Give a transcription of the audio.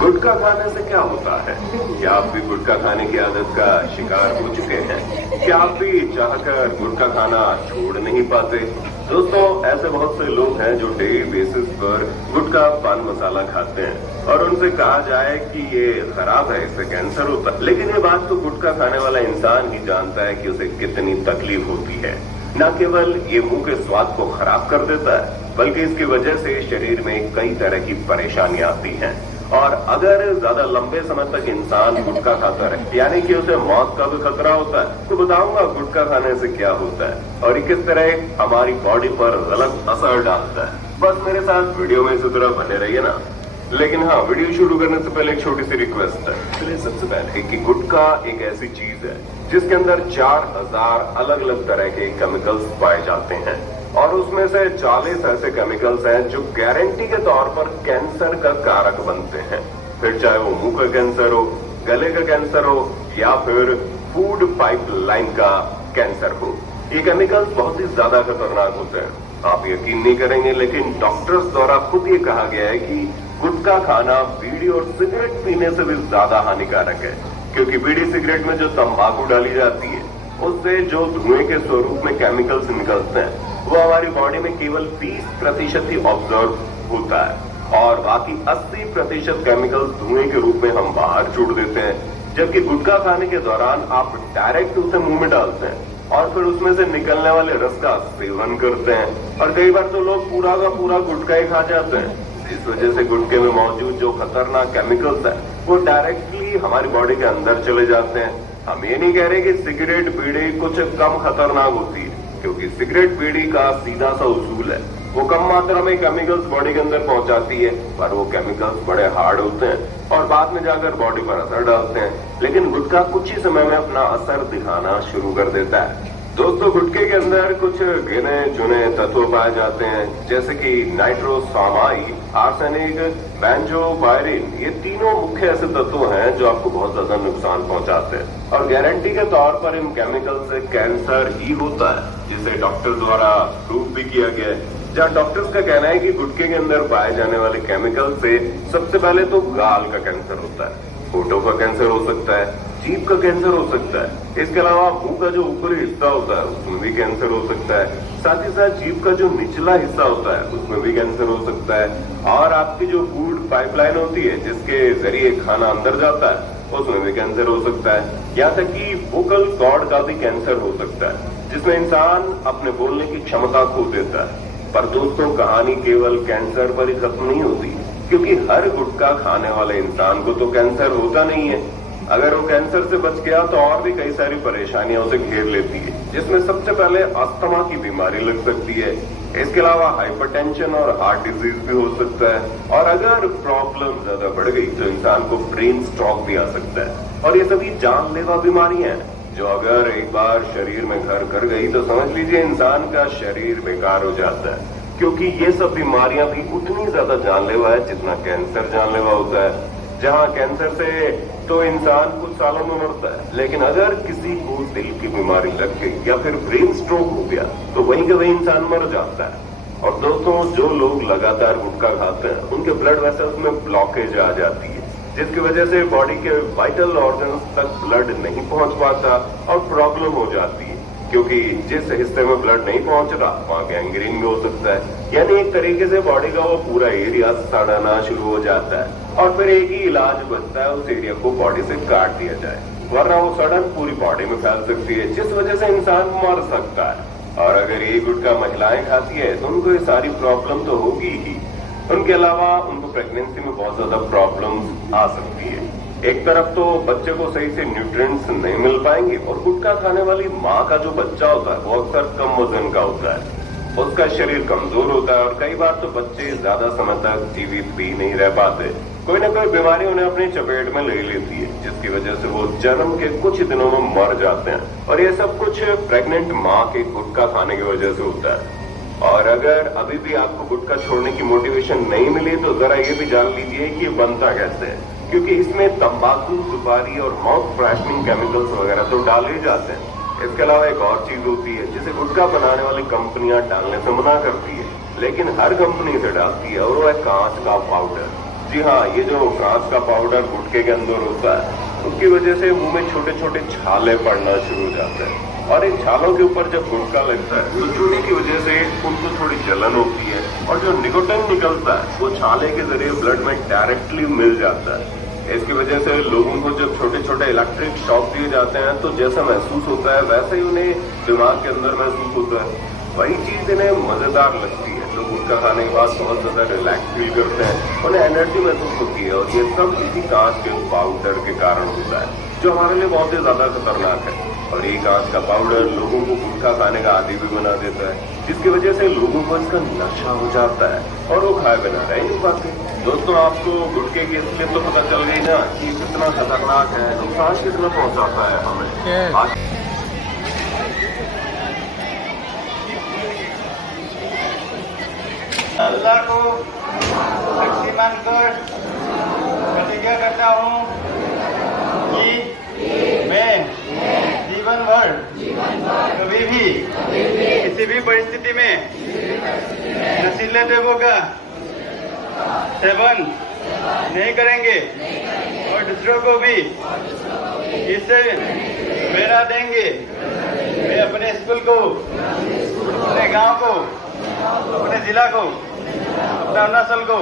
गुटखा खाने से क्या होता है? क्या आप भी गुटखा खाने की आदत का शिकार हो चुके हैं? क्या आप भी चाहकर गुटखा खाना छोड़ नहीं पाते? दोस्तों, ऐसे बहुत से लोग हैं जो डेली बेसिस पर गुटखा पान मसाला खाते हैं और उनसे कहा जाए कि ये खराब है, इससे कैंसर होता है, लेकिन ये बात तो गुटखा खाने वाला इंसान ही जानता है कि उसे कितनी तकलीफ होती है। न केवल ये मुंह के स्वाद को खराब कर देता है, बल्कि इसकी वजह से शरीर में कई तरह की परेशानियां आती हैं। और अगर ज्यादा लंबे समय तक इंसान गुटखा खाता रहे, यानी कि उसे मौत का भी खतरा होता है। तो बताऊंगा गुटखा खाने से क्या होता है और ये किस तरह हमारी बॉडी पर गलत असर डालता है। बस मेरे साथ वीडियो में इसी तरह बने रहिए ना। लेकिन हाँ, वीडियो शुरू करने से पहले एक छोटी सी रिक्वेस्ट है। चलिए सबसे पहले कि गुटखा एक ऐसी चीज है जिसके अंदर 4000 अलग अलग तरह के केमिकल्स पाए जाते हैं और उसमें से 40 ऐसे केमिकल्स हैं जो गारंटी के तौर पर कैंसर का कारक बनते हैं। फिर चाहे वो मुंह का कैंसर हो, गले का कैंसर हो या फिर फूड पाइपलाइन का कैंसर हो। ये केमिकल्स बहुत ही ज्यादा खतरनाक होते हैं। आप यकीन नहीं करेंगे, लेकिन डॉक्टर्स द्वारा खुद ये कहा गया है कि गुटखा खाना बीड़ी और सिगरेट पीने से भी ज्यादा हानिकारक है, क्योंकि बीड़ी सिगरेट में जो तंबाकू डाली जाती है उससे जो धुएं के स्वरूप में केमिकल्स निकलते हैं वो हमारी बॉडी में केवल 20% ही ऑब्जर्व होता है और बाकी 80% केमिकल्स धुएं के रूप में हम बाहर छोड़ देते हैं। जबकि गुटखा खाने के दौरान आप डायरेक्ट उसे मुंह में डालते हैं और फिर उसमें से निकलने वाले रस का सेवन करते हैं और कई बार तो लोग पूरा का पूरा गुटखा ही खा जाते हैं। इस वजह से गुटखे में मौजूद जो खतरनाक केमिकल्स है वो डायरेक्टली हमारी बॉडी के अंदर चले जाते हैं। हम ये नहीं कह रहे कि सिगरेट बीड़ी कुछ कम खतरनाक होती है, क्योंकि सिगरेट बीड़ी का सीधा सा उसूल है वो कम मात्रा में केमिकल्स बॉडी के अंदर पहुंचाती है, पर वो केमिकल्स बड़े हार्ड होते हैं और बाद में जाकर बॉडी पर असर डालते हैं। लेकिन गुटखा कुछ ही समय में अपना असर दिखाना शुरू कर देता है। दोस्तों, गुटखे के अंदर कुछ गिने चुने तत्व पाए जाते हैं, जैसे कि नाइट्रोसामाई, आर्सेनिक, बेंजोपायरिन। ये तीनों मुख्य ऐसे तत्व हैं जो आपको बहुत ज्यादा नुकसान पहुंचाते हैं और गारंटी के तौर पर इन केमिकल से कैंसर ही होता है, जिसे डॉक्टर द्वारा प्रूव भी किया गया है। जहाँ डॉक्टर्स का कहना है कि गुटखे के अंदर पाए जाने वाले केमिकल से सबसे पहले तो गाल का कैंसर होता है, होठों का कैंसर हो सकता है, जीभ का कैंसर हो सकता है। इसके अलावा मुंह का जो ऊपरी हिस्सा होता है उसमें भी कैंसर हो सकता है। साथ ही साथ जीभ का जो निचला हिस्सा होता है उसमें भी कैंसर हो सकता है और आपकी जो फूड पाइपलाइन होती है जिसके जरिए खाना अंदर जाता है उसमें भी कैंसर हो सकता है। यहाँ तक कि वोकल कॉर्ड का भी कैंसर हो सकता है, जिसमें इंसान अपने बोलने की क्षमता खो देता है। पर दोस्तों, कहानी केवल कैंसर पर ही खत्म नहीं होती, क्योंकि हर गुटखा खाने वाले इंसान को तो कैंसर होता नहीं है। अगर वो कैंसर से बच गया तो और भी कई सारी परेशानियां उसे घेर लेती है, जिसमें सबसे पहले अस्थमा की बीमारी लग सकती है। इसके अलावा हाइपरटेंशन और हार्ट डिजीज भी हो सकता है और अगर प्रॉब्लम ज्यादा बढ़ गई तो इंसान को ब्रेन स्ट्रोक भी आ सकता है। और ये सभी जानलेवा बीमारियां हैं जो अगर एक बार शरीर में घर कर गई तो समझ लीजिए इंसान का शरीर बेकार हो जाता है, क्योंकि ये सब बीमारियां भी उतनी ज्यादा जानलेवा है जितना कैंसर जानलेवा होता है। जहां कैंसर से तो इंसान कुछ सालों में मरता है, लेकिन अगर किसी को दिल की बीमारी लग गई या फिर ब्रेन स्ट्रोक हो गया तो वहीं के वहीं इंसान मर जाता है। और दोस्तों, जो लोग लगातार गुटखा खाते हैं उनके ब्लड वेसल्स में ब्लॉकेज आ जाती है, जिसकी वजह से बॉडी के वाइटल ऑर्गन्स तक ब्लड नहीं पहुंच पाता और प्रॉब्लम हो जाती है, क्योंकि जिस हिस्से में ब्लड नहीं पहुंच रहा वहां गैंग्रीन भी हो सकता है। यानी एक तरीके से बॉडी का वो पूरा एरिया सड़ना शुरू हो जाता है और फिर एक ही इलाज बचता है, उस एरिया को बॉडी से काट दिया जाए, वरना वो सड़न पूरी बॉडी में फैल सकती है, जिस वजह से इंसान मर सकता है। और अगर ये गुटखा महिलाएं खाती है तो उनको ये सारी प्रॉब्लम तो होगी ही। उनके अलावा उनको प्रेगनेंसी में बहुत ज्यादा प्रॉब्लम्स आ सकती है। एक तरफ तो बच्चे को सही से न्यूट्रिएंट्स नहीं मिल पाएंगे और गुटखा खाने वाली माँ का जो बच्चा होता है वो अक्सर कम वजन का होता है, उसका शरीर कमजोर होता है और कई बार तो बच्चे ज्यादा समय तक जीवित भी नहीं रह पाते। कोई ना कोई बीमारी उन्हें अपनी चपेट में ले लेती है, जिसकी वजह से वो जन्म के कुछ दिनों में मर जाते हैं और ये सब कुछ प्रेग्नेंट माँ के गुटखा खाने की वजह से होता है। और अगर अभी भी आपको गुटखा छोड़ने की मोटिवेशन नहीं मिली तो जरा ये भी जान लीजिए कि ये बनता कैसे है, क्योंकि इसमें तंबाकू, सुपारी और माउथ फ्रेशनिंग केमिकल्स वगैरह तो डाले ही जाते हैं। इसके अलावा एक और चीज होती है जिसे गुटखा बनाने वाली कंपनियां डालने से मना करती है, लेकिन हर कंपनी इसे डालती है और वो है कांच का पाउडर। जी हाँ, ये जो कांच का पाउडर गुटखे के अंदर होता है, उसकी वजह से मुंह में छोटे छोटे छाले पड़ना शुरू हो जाते हैं। और इन छालों के ऊपर जब गुटखा लगता है तो चूने की वजह से उनको थोड़ी जलन होती है, और जो निकोटिन निकलता है वो छाले के जरिए ब्लड में डायरेक्टली मिल जाता है। इसकी वजह से लोगों को जब छोटे छोटे इलेक्ट्रिक शॉक दिए जाते हैं तो जैसा महसूस होता है वैसा ही उन्हें दिमाग के अंदर महसूस होता है। वही चीज इन्हें मजेदार लगती है। लोग गुटखा खाने के बाद बहुत ज्यादा रिलैक्स फील करते हैं, उन्हें एनर्जी महसूस होती है, और ये सब इसी कांच के पाउडर के कारण होता है, जो हमारे लिए बहुत ही ज्यादा खतरनाक है। और ये कांच का पाउडर लोगों को गुटखा खाने का आदी भी बना देता है, जिसकी वजह से लोगों को इसका नशा हो जाता है और वो खाए बिना रह नहीं पाते। दोस्तों, आपको गुटखे की असलियत तो पता चल गई ना कि कितना खतरनाक है, नुकसान कितना पहुंचाता है हमें। आज अल्लाह को साक्षी मानकर प्रतिज्ञा करता हूँ कि मैं जीवन भर कभी भी किसी भी परिस्थिति में नशीले द्रव्यों का सेवन नहीं करेंगे और दूसरों को भी इससे प्रेरणा देंगे। मैं अपने स्कूल को, अपने गांव को, अपने जिला को, अपना नस्ल को